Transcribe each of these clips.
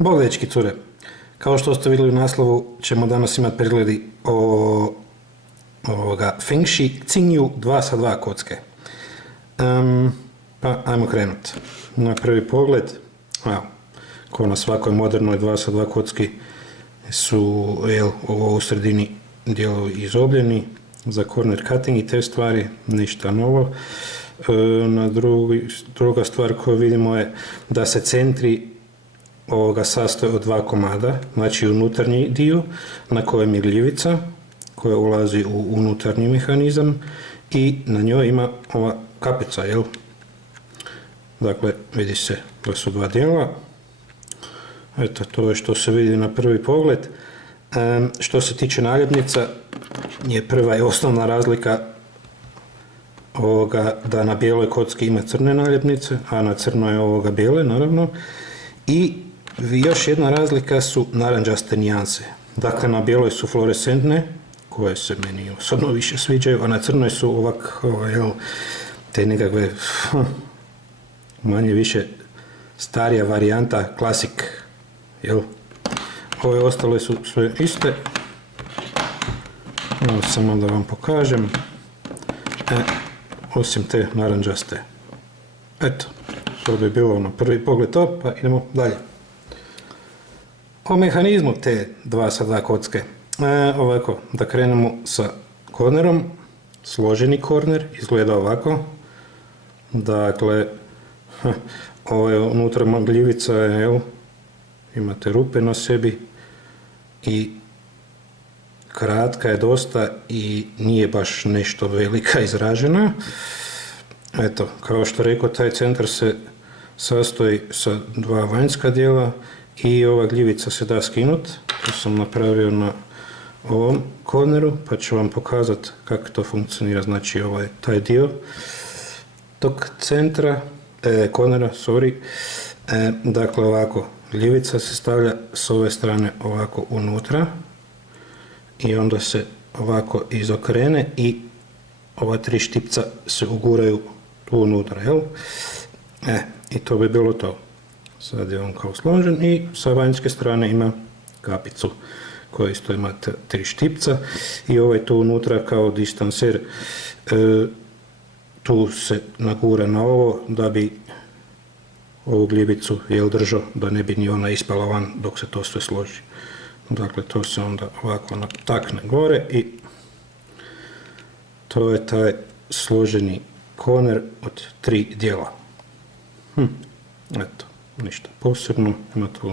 Bog dečki cure, kao što ste vidjeli u naslovu ćemo danas imati pregledi o Feng Shui Qingyu 2 sa 2 kocke. Pa ajmo krenut. Na prvi pogled, ko na svakoj modernoj 2 sa 2 kocki su ovo u sredini dijelovi izobljeni za corner cutting i te stvari, ništa novo. Druga stvar koju vidimo je da se centri ovoga sastoje od 2 komada, znači unutarnji dio na kojem je gljivica koja ulazi u unutarnji mehanizam i na njoj ima ova kapica, jel? Dakle, vidi se da su 2 dijela. Eto, to je što se vidi na prvi pogled. Što se tiče naljepnica, je prva i osnovna razlika da na bijeloj kocki ima crne naljepnice, a na crnoj je bijele, naravno. I još jedna razlika su naranđaste nijanse. Dakle, na bijeloj su fluorescentne, koje se meni osobno više sviđaju, a na crnoj su te nekakve manje više starija varijanta, klasik, jel? Ove ostale su sve iste. Evo samo da vam pokažem. Osim te naranđaste. Eto, to bi bilo na prvi pogled to, pa idemo dalje. O mehanizmu te 2 sa 2 kocke. Ovako, da krenemo sa kornerom. Složeni korner izgleda ovako. Dakle, ovo je unutra gljivica, imate rupe na sebi i kratka je dosta i nije baš nešto velika izražena. Eto, kao što rekao, taj centar se sastoji sa 2 vanjska dijela i ova gljivica se da skinut. To sam napravio na ovom korneru, pa ću vam pokazati kako to funkcionira. Znači, taj dio tog centra, kornera, dakle ovako, gljivica se stavlja s ove strane ovako unutra i onda se ovako izokrene i ova 3 štipca se uguraju tu unutra, jel? I to bi bilo to. Sad je on kao složen i sa vanjske strane ima kapicu koja isto ima 3 štipca i ovaj tu unutra kao distancer, tu se nagura na ovo da bi ovu gljivicu držao, da ne bi ni ona ispala van dok se to sve složi. Dakle, to se onda ovako takne gore i to je taj složeni korner od 3 dijela. Eto, ništa posebno, ima tu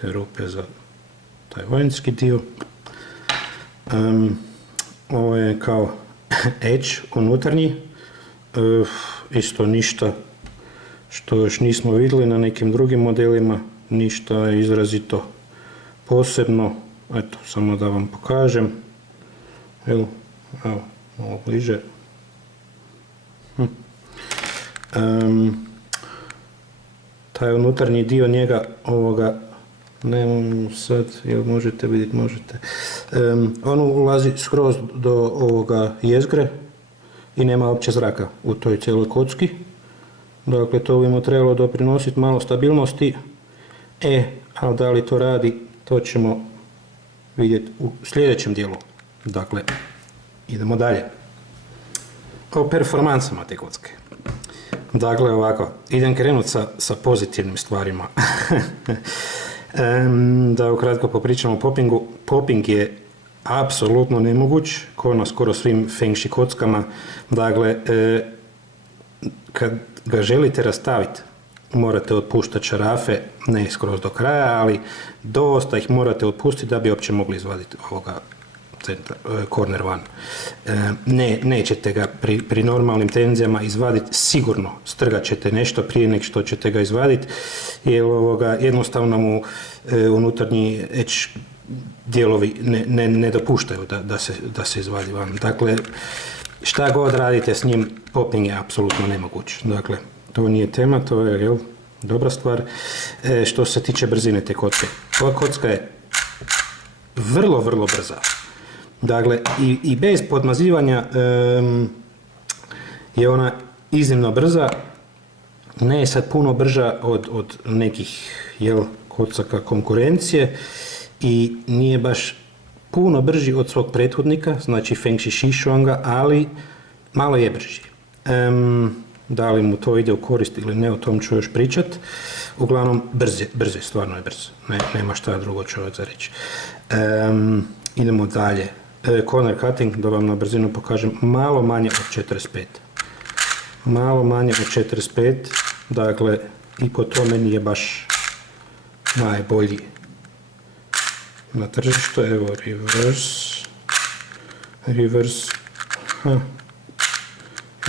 te rupe za taj vanjski dio. Ovo je kao edge unutarnji, isto ništa što još nismo vidjeli na nekim drugim modelima, ništa izrazito posebno. Eto, samo da vam pokažem. Evo, malo bliže. Taj unutarnji dio njega, nemam sad, jel možete vidjeti, možete. On ulazi skroz do ovoga jezgre i nema uopće zraka u toj cijeloj kocki. Dakle, to bi mu trebalo doprinositi malo stabilnosti. Ali da li to radi, to ćemo vidjeti u sljedećem dijelu. Dakle, idemo dalje. O performansama te kocke. Dakle, ovako, idem krenuti sa pozitivnim stvarima. Da ukratko popričamo o popingu. Poping je apsolutno nemoguć, ko na skoro svim Feng Shui kockama. Dakle, kad ga želite rastaviti, morate otpuštati šarafe, ne skroz do kraja, ali dosta ih morate otpustiti da bi uopće mogli izvaditi korner van. Nećete ga pri normalnim tenzijama izvaditi, sigurno strgat ćete nešto prije nego što ćete ga izvaditi, jer jednostavno mu unutarnji edge dijelovi ne dopuštaju da se izvadi van. Dakle, šta god radite s njim, poping je apsolutno nemoguć. Dakle, to nije tema, to je dobra stvar. Što se tiče brzine te kocke, ova kocka je vrlo, vrlo brza. Dakle, i bez podmazivanja je ona iznimno brza. ne je sad puno brža od nekih kocaka konkurencije i nije baš puno brži od svog prethodnika, znači Fengshi Shishuanga, ali malo je brži. Da li mu to ide u korist ili ne, o tom ću još pričat. Uglavnom, brze, stvarno je brzo. Nema šta drugo čovjek za reći. Idemo dalje. Corner cutting, da vam na brzinu pokažem, malo manje od 45. Malo manje od 45, dakle, i po tome nije baš najbolji na tržištu. Evo, reverse,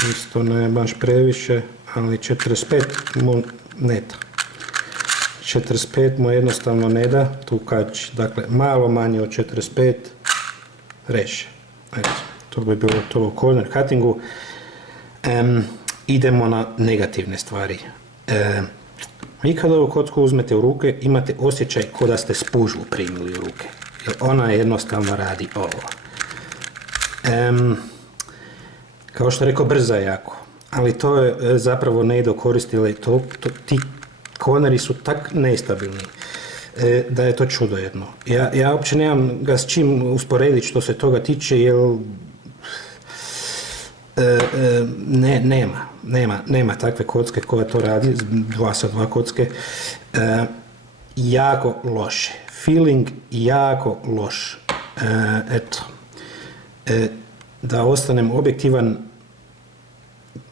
isto ne baš previše, ali 45 mu ne da. 45 mu jednostavno ne da, tu kači, dakle, malo manje od 45 reže. Eto, to bi bilo to u corner cuttingu. Idemo na negativne stvari. Vi kada ovu kocku uzmete u ruke, imate osjećaj kao da ste spužvu primili u ruke. Jer ona jednostavno radi ovo. Kao što rekao, brza je jako. Ali to je zapravo ne ide koristile. Ti koneri su tak nestabilni da je to čudo jedno. Ja uopće nemam ga s čim usporediti što se toga tiče, jer nema takve kocke koja to radi, 2 sa 2 kocke. Jako loše. Feeling jako loš. Eto. Da ostanem objektivan,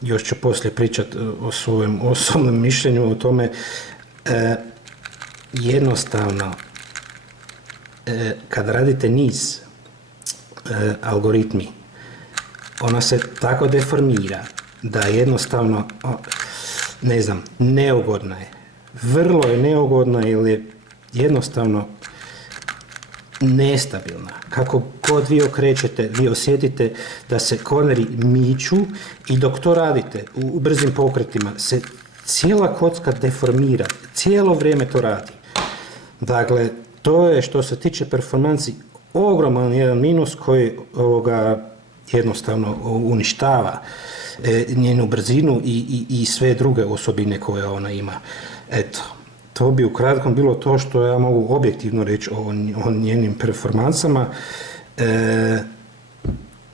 još ću poslije pričati o svojem osobnom mišljenju o tome. Jednostavno, kad radite niz algoritmi, ona se tako deformira da jednostavno, neugodna je. Vrlo je neugodna jer je jednostavno nestabilna. Kako god vi okrećete, vi osjetite da se koneri miču i dok to radite u brzim pokretima se cijela kocka deformira. Cijelo vrijeme to radi. Dakle, to je što se tiče performansi ogroman jedan minus koji jednostavno uništava njenu brzinu i sve druge osobine koje ona ima. Eto, to bi ukratko bilo to što ja mogu objektivno reći o njenim performansama.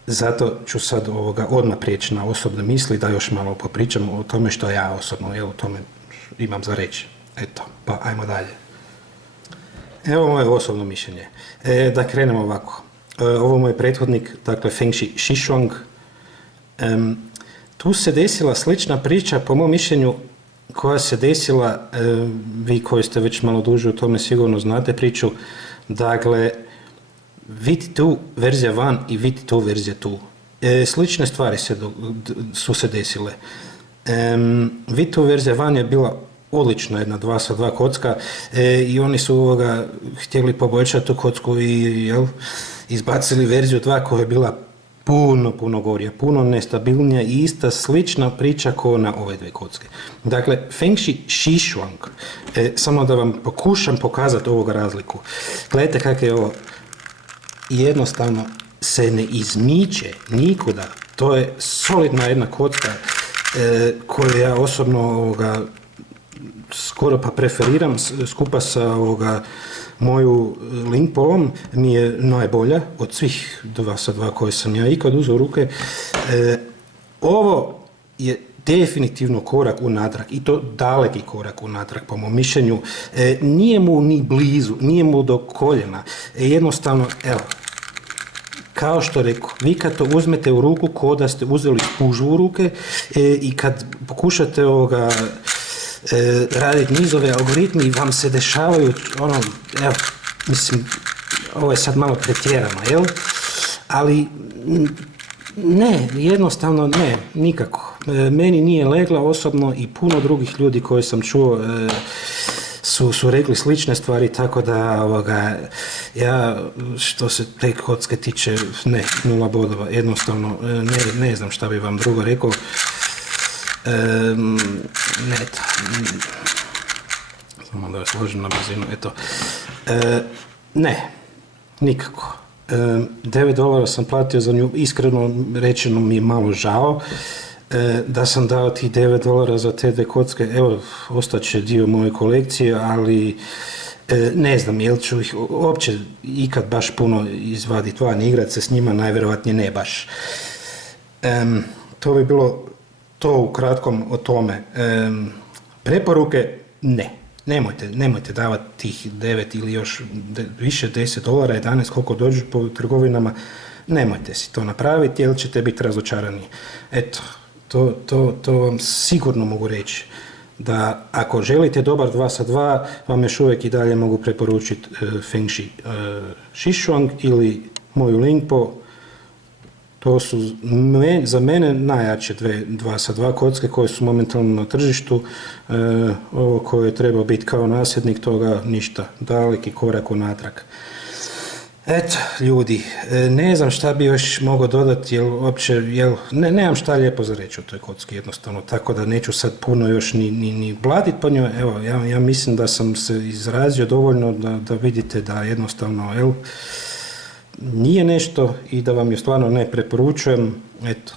Zato ću sad odmah prijeći na osobne misli da još malo popričam o tome što ja osobno o tome imam za reći. Eto, pa ajmo dalje. Evo moje osobno mišljenje. Da krenemo ovako. Ovo moj prethodnik, dakle Fengshi Shishuang. Tu se desila slična priča, po mom mišljenju, koja se desila, vi koji ste već malo duže u tome sigurno znate priču, dakle, VT2 verzija 1 i VT2 verzija 2. Slične stvari su se desile. VT2 verzija 1 je bila odlična, jedna 2 sa 2 kocka i oni su htjeli poboljšati tu kocku i izbacili verziju 2 koja je bila puno gorija, puno nestabilnija i ista slična priča kao na ove dve kocke. Dakle, Fengshi Shishuang, samo da vam pokušam pokazati ovoga razliku. Gledajte kako je ovo, jednostavno se ne izmiče nikuda. To je solidna jedna kocka koju ja osobno skoro pa preferiram skupa sa moju Lingpom, mi je najbolja od svih 2 sa 2 koje sam ja ikad uzeo u ruke. Ovo je definitivno korak unatrag i to daleki korak unatrag po mom mišljenju. Nije mu ni blizu, nije mu do koljena. Jednostavno, evo, kao što rekao, vi kad to uzmete u ruku ko da ste uzeli spužvu u ruke i kad pokušate raditi nizove algoritmi i vam se dešavaju evo, mislim, ovo je sad malo pretjerano, jel? Ali ne, jednostavno ne, nikako. Meni nije legla osobno i puno drugih ljudi koje sam čuo su rekli slične stvari, tako da ja što se te kocke tiče, ne, 0 bodova, jednostavno ne znam šta bi vam drugo rekao. Samo da složim na brzinu, eto. Ne, nikako. $9 sam platio za nju, iskreno rečeno mi je malo žao. da sam dao tih $9 za te dve kocke, evo, ostaće dio moje kolekcije, ali ne znam, jel ću ih uopće ikad baš puno izvaditi van i igrat se s njima, najvjerojatnije ne baš. To bi bilo to u kratkom o tome. Preporuke, ne. Nemojte davati tih 9 ili još više $10, 11, koliko dođu po trgovinama. Nemojte si to napraviti jer ćete biti razočarani. Eto, to vam sigurno mogu reći. Da ako želite dobar 2 sa 2, vam još uvijek i dalje mogu preporučiti Fengshi Shishuang ili moju Lingpo. To su za mene najjače 2 sa 2 kocke koje su momentalno na tržištu. Ovo koje treba biti kao nasljednik toga, ništa, daleki korak unatrag. Eto, ljudi, ne znam šta bi još mogao dodati, nemam šta lijepo za reći o toj kocki jednostavno, tako da neću sad puno još ni bladit po njoj. Evo, ja mislim da sam se izrazio dovoljno da vidite da jednostavno, nije nešto i da vam je stvarno ne preporučujem. Eto,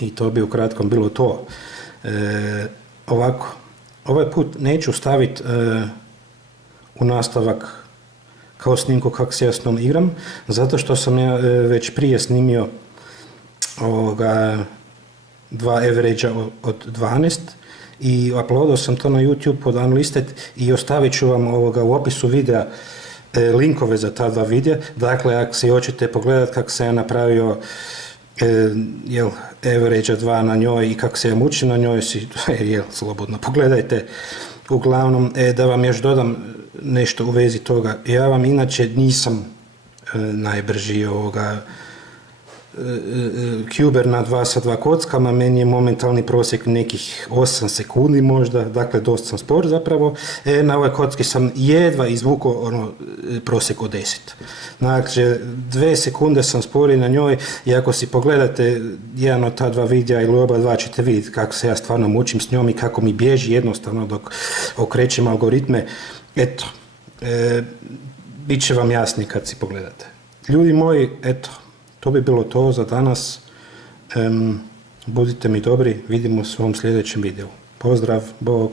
i to bi ukratko bilo to. Ovako, ovaj put neću staviti u nastavak kao snimku kako se ja s njom igram, zato što sam ja već prije snimio 2 average-a od 12 i uploadao sam to na YouTube pod Unlisted i ostavit ću vam u opisu videa linkove za ta 2 videa. Dakle, ako se hoćete pogledati kako sam ja napravio average 2 na njoj i kako se ja mučim na njoj, slobodno pogledajte. Uglavnom, da vam još dodam nešto u vezi toga, ja vam inače nisam najbrži Cuber na 2 sa 2 kockama, meni je momentalni prosjek nekih 8 sekundi možda, dakle dosta sam spor zapravo. Na ovoj kocki sam jedva izvukao prosjek od 10. Znači, 2 sekunde sam spori na njoj i ako si pogledate jedan od ta 2 videa ili oba 2 ćete vidjeti kako se ja stvarno mučim s njom i kako mi bježi jednostavno dok okrećem algoritme. Eto, bit će vam jasni kad si pogledate. Ljudi moji, eto, to bi bilo to za danas. Budite mi dobri, vidimo se u ovom sljedećem videu. Pozdrav, bok!